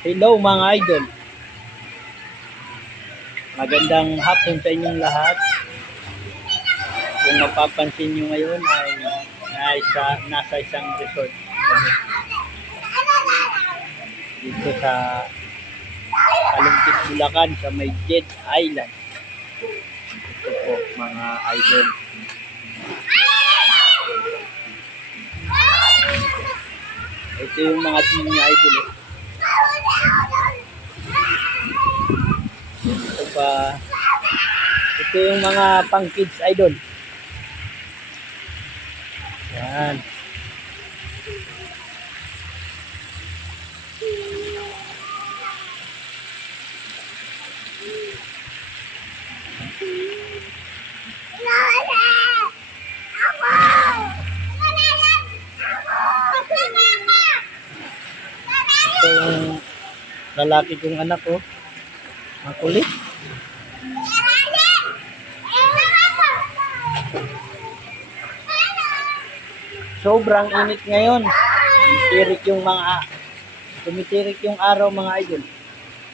Hello mga idol. Magandang hapon sa inyong lahat. Kung mapapansin nyo ngayon ay nasa isang resort kami. Dito sa Kalumpit, Bulacan sa may Jet Island. Ito po mga idol. Ito yung mga team niya idol. Ito pa. Ito yung mga pang kids idol. Yan. Ito yung lalaki kong anak ko. Ang kulit. Sobrang init ngayon. Tumitirik yung araw mga idol.